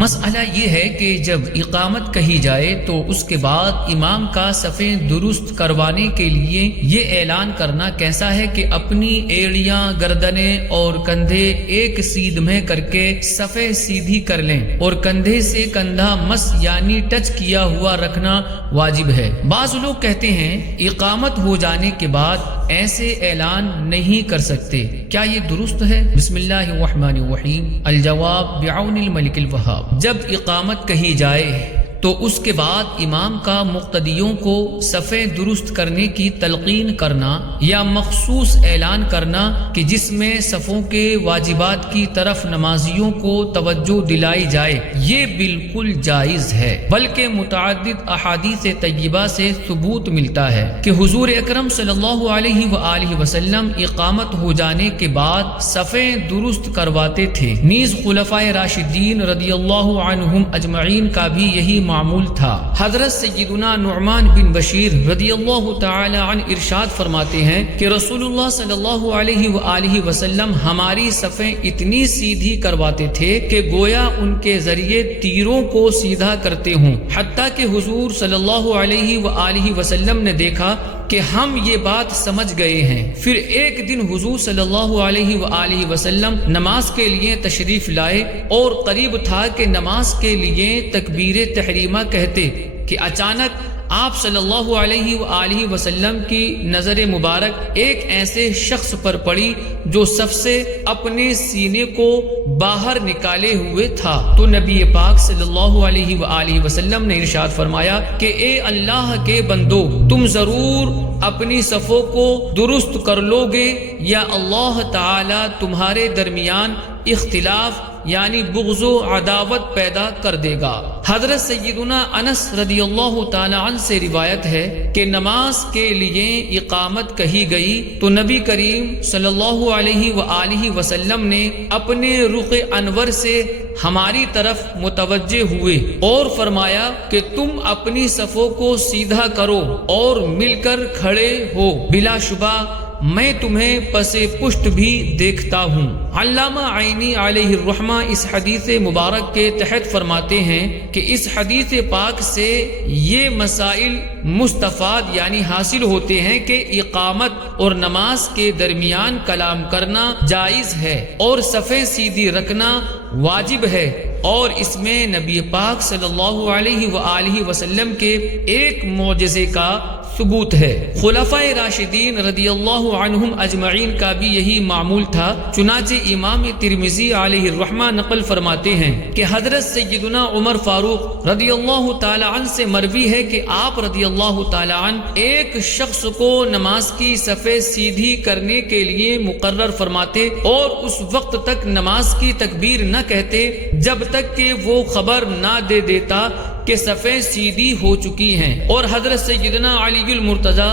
مسئلہ یہ ہے کہ جب اقامت کہی جائے تو اس کے بعد امام کا صفیں درست کروانے کے لیے یہ اعلان کرنا کیسا ہے کہ اپنی ایڑیاں، گردنیں اور کندھے ایک سیدھ میں کر کے صفیں سیدھی کر لیں اور کندھے سے کندھا مس یعنی ٹچ کیا ہوا رکھنا واجب ہے۔ بعض لوگ کہتے ہیں اقامت ہو جانے کے بعد ایسے اعلان نہیں کر سکتے، کیا یہ درست ہے؟ بسم اللہ الرحمن الرحیم۔ الجواب بعون الملک الوہاب۔ جب اقامت کہی جائے تو اس کے بعد امام کا مقتدیوں کو صفیں درست کرنے کی تلقین کرنا یا مخصوص اعلان کرنا کہ جس میں صفوں کے واجبات کی طرف نمازیوں کو توجہ دلائی جائے، یہ بالکل جائز ہے، بلکہ متعدد احادیث طیبہ سے ثبوت ملتا ہے کہ حضور اکرم صلی اللہ علیہ وآلہ وسلم اقامت ہو جانے کے بعد صفیں درست کرواتے تھے۔ نیز خلفائے راشدین رضی اللہ عنہم اجمعین کا بھی یہی معمول تھا۔ حضرت سیدنا نعمان بن بشیر رضی اللہ تعالی عنہ ارشاد فرماتے ہیں کہ رسول اللہ صلی اللہ علیہ وآلہ وسلم ہماری صفیں اتنی سیدھی کرواتے تھے کہ گویا ان کے ذریعے تیروں کو سیدھا کرتے ہوں، حتیٰ کہ حضور صلی اللہ علیہ وآلہ وسلم نے دیکھا کہ ہم یہ بات سمجھ گئے ہیں۔ پھر ایک دن حضور صلی اللہ علیہ وآلہ وسلم نماز کے لیے تشریف لائے اور قریب تھا کہ نماز کے لیے تکبیر تحریمہ کہتے کہ اچانک آپ صلی اللہ علیہ وآلہ وسلم کی نظر مبارک ایک ایسے شخص پر پڑی جو صف سے اپنے سینے کو باہر نکالے ہوئے تھا، تو نبی پاک صلی اللہ علیہ وآلہ وسلم نے ارشاد فرمایا کہ اے اللہ کے بندو، تم ضرور اپنی صفوں کو درست کر لو گے یا اللہ تعالی تمہارے درمیان اختلاف یعنی بغض و عداوت پیدا کر دے گا۔ حضرت سیدنا انس رضی اللہ تعالی عنہ سے روایت ہے کہ نماز کے لیے اقامت کہی گئی تو نبی کریم صلی اللہ علیہ وآلہ وسلم نے اپنے رخ انور سے ہماری طرف متوجہ ہوئے اور فرمایا کہ تم اپنی صفوں کو سیدھا کرو اور مل کر کھڑے ہو، بلا شبہ میں تمہیں پس پشت بھی دیکھتا ہوں۔ علامہ عینی علیہ الرحمہ اس حدیث مبارک کے تحت فرماتے ہیں کہ اس حدیث پاک سے یہ مسائل مستفاد یعنی حاصل ہوتے ہیں کہ اقامت اور نماز کے درمیان کلام کرنا جائز ہے اور صفیں سیدھی رکھنا واجب ہے، اور اس میں نبی پاک صلی اللہ علیہ وآلہ وسلم کے ایک معجزے کا ثبوت ہے۔ خلفائے راشدین رضی اللہ عنہم اجمعین کا بھی یہی معمول تھا، چنانچہ امام ترمذی علیہ الرحمہ نقل فرماتے ہیں کہ حضرت سیدنا عمر فاروق رضی اللہ تعالی عنہ سے مروی ہے کہ آپ رضی اللہ تعالی عنہ ایک شخص کو نماز کی صفیں سیدھی کرنے کے لیے مقرر فرماتے اور اس وقت تک نماز کی تکبیر نہ کہتے جب تک کہ وہ خبر نہ دے دیتا کہ صفیں سیدھی ہو چکی ہیں، اور حضرت سیدنا علی المرتضی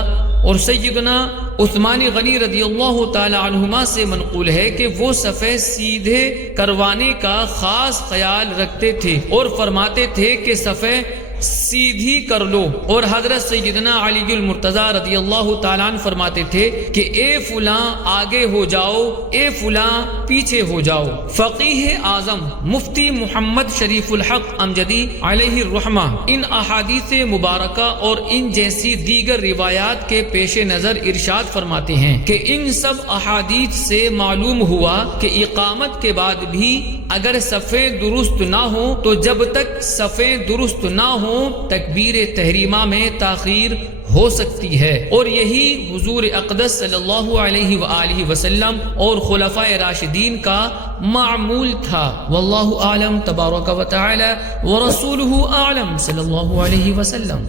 اور سیدنا عثمان غنی رضی اللہ تعالی عنہما سے منقول ہے کہ وہ صفیں سیدھے کروانے کا خاص خیال رکھتے تھے اور فرماتے تھے کہ صفیں سیدھی کر لو، اور حضرت سیدنا علی المرتضی رضی اللہ تعالیٰ عنہ فرماتے تھے کہ اے فلاں آگے ہو جاؤ، اے فلاں پیچھے ہو جاؤ۔ فقیہ اعظم مفتی محمد شریف الحق امجدی علیہ الرحمہ ان احادیث مبارکہ اور ان جیسی دیگر روایات کے پیش نظر ارشاد فرماتے ہیں کہ ان سب احادیث سے معلوم ہوا کہ اقامت کے بعد بھی اگر صفیں درست نہ ہوں تو جب تک صفیں درست نہ ہوں تکبیر تحریمہ میں تاخیر ہو سکتی ہے، اور یہی حضور اقدس صلی اللہ علیہ وآلہ وسلم اور خلفائے راشدین کا معمول تھا۔ واللہ اعلم تبارک و تعالی ورسولہ اعلم صلی اللہ علیہ وسلم۔